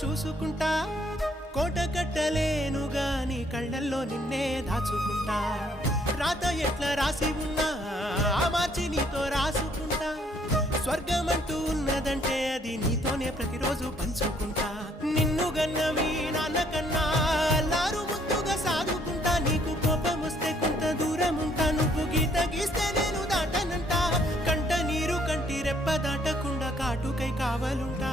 చూసుకుంటా కోట కట్టలేను గాని కళ్ళల్లో నిన్నే దాచుకుంటా రాత ఎట్లా రాసి ఉన్నా ఆ మార్చి నీతో రాసుకుంటా స్వర్గమంటూ ఉన్నదంటే అది నీతోనే ప్రతిరోజు పంచుకుంటా నిన్ను గన్న మీ నాన్న కన్నా అల్లారు ముద్దుగా సాదుకుంటా నీకు కోపం వస్తే కొంత దూరం ఉంటా నువ్వు గీత గీస్తే నేను దాటనంటా కంట నీరు కంటి రెప్ప దాటకుండా కాటుకై కావాలుంటా